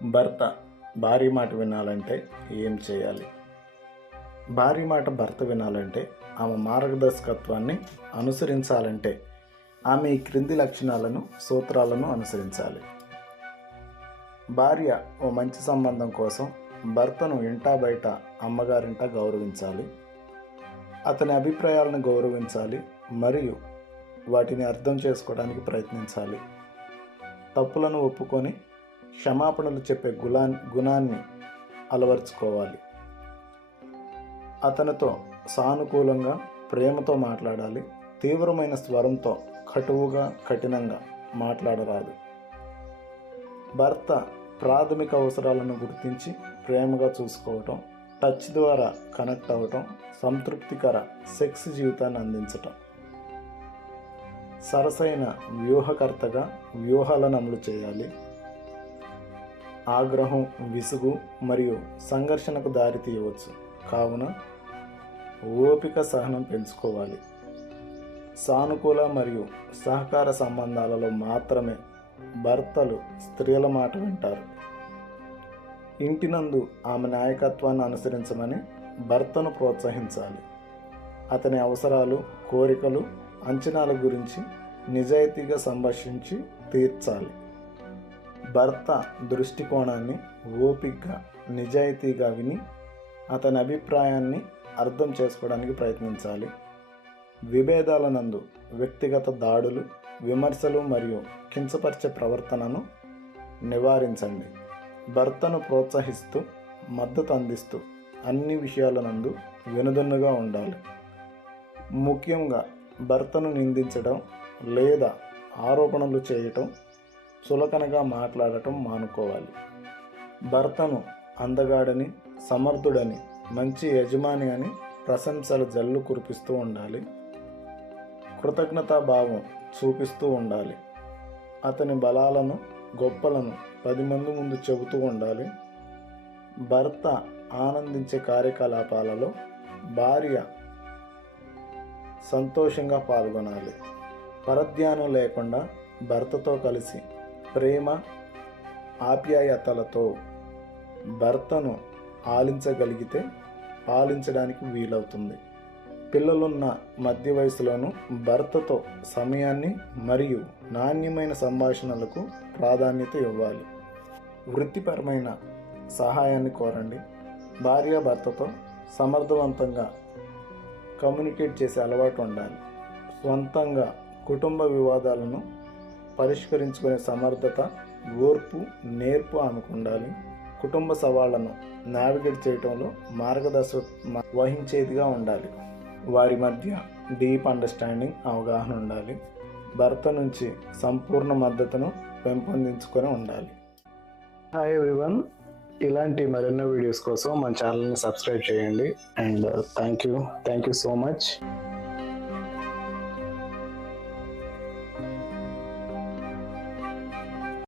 భర్త భార్య మాట వినాలంటే ఏం చేయాలి? భార్య మాట భర్త వినాలంటే, ఆమె మార్గదర్శకత్వాన్ని అనుసరించాలంటే ఆమె ఈ క్రింది లక్షణాలను, సూత్రాలను అనుసరించాలి. భార్య ఓ మంచి సంబంధం కోసం భర్తను ఇంటా బయట అమ్మగారింట గౌరవించాలి. అతని అభిప్రాయాలను గౌరవించాలి మరియు వాటిని అర్థం చేసుకోవడానికి ప్రయత్నించాలి. తప్పులను ఒప్పుకొని క్షమాపణలు చెప్పే గుణాన్ని అలవర్చుకోవాలి. అతనితో సానుకూలంగా, ప్రేమతో మాట్లాడాలి. తీవ్రమైన స్వరంతో కటువుగా, కఠినంగా మాట్లాడరాదు. భర్త ప్రాథమిక అవసరాలను గుర్తించి ప్రేమగా చూసుకోవటం, టచ్ ద్వారా కనెక్ట్ అవ్వటం, సంతృప్తికర సెక్స్ జీవితాన్ని అందించటం. సరసైన వ్యూహకర్తగా వ్యూహాలను అమలు చేయాలి. ఆగ్రహం, విసుగు మరియు సంఘర్షణకు దారి తీయవచ్చు. కావున ఓపిక, సహనం పెంచుకోవాలి. సానుకూల మరియు సహకార సంబంధాలలో మాత్రమే భర్తలు స్త్రీల మాట వింటారు. ఇంటినందు ఆమె నాయకత్వాన్ని అనుసరించమని భర్తను ప్రోత్సహించాలి. అతని అవసరాలు, కోరికలు, అంచనాల గురించి నిజాయితీగా సంభాషించి తీర్చాలి. భర్త దృష్టికోణాన్ని ఓపికగా, నిజాయితీగా విని అతని అభిప్రాయాన్ని అర్థం చేసుకోవడానికి ప్రయత్నించాలి. విభేదాల నందు వ్యక్తిగత దాడులు, విమర్శలు మరియు కించపరిచే ప్రవర్తనను నివారించండి. భర్తను ప్రోత్సహిస్తూ, మద్దతు అందిస్తూ అన్ని విషయాల నందు వెనుదన్నుగా ఉండాలి. ముఖ్యంగా భర్తను నిందించడం లేదా ఆరోపణలు చేయటం, చులకనగా మాట్లాడటం మానుకోవాలి. భర్తను అందగాడని, సమర్థుడని, మంచి యజమాని అని ప్రశంసల జల్లు కురిపిస్తూ ఉండాలి. కృతజ్ఞతాభావం చూపిస్తూ ఉండాలి. అతని బలాలను, గొప్పలను 10 మంది ముందు చెబుతూ ఉండాలి. భర్త ఆనందించే కార్యకలాపాలలో భార్య సంతోషంగా పాల్గొనాలి. పరధ్యానం లేకుండా భర్తతో కలిసి ప్రేమ, ఆప్యాయతలతో భర్తను ఆలించగలిగితే పాలించడానికి వీలవుతుంది. పిల్లలున్న మధ్య వయసులోనూ భర్తతో సమయాన్ని మరియు నాణ్యమైన సంభాషణలకు ప్రాధాన్యత ఇవ్వాలి. వృత్తిపరమైన సహాయాన్ని కోరండి. భార్య భర్తతో సమర్థవంతంగా కమ్యూనికేట్ చేసే అలవాటు ఉండాలి. స్వంతంగా కుటుంబ వివాదాలను పరిష్కరించుకునే సమర్థత, ఓర్పు, నేర్పు ఆమెకు ఉండాలి. కుటుంబ సవాళ్లను నావిగేట్ చేయడంలో మార్గదర్శకత్వం వహించేదిగా ఉండాలి. వారి మధ్య డీప్ అండర్స్టాండింగ్, అవగాహన ఉండాలి. భర్త నుంచి సంపూర్ణ మద్దతును పెంపొందించుకొని ఉండాలి. హాయ్ ఎవ్రీవన్, ఇలాంటి మరెన్నో వీడియోస్ కోసం మన ఛానల్ని సబ్స్క్రైబ్ చేయండి. And thank you so much.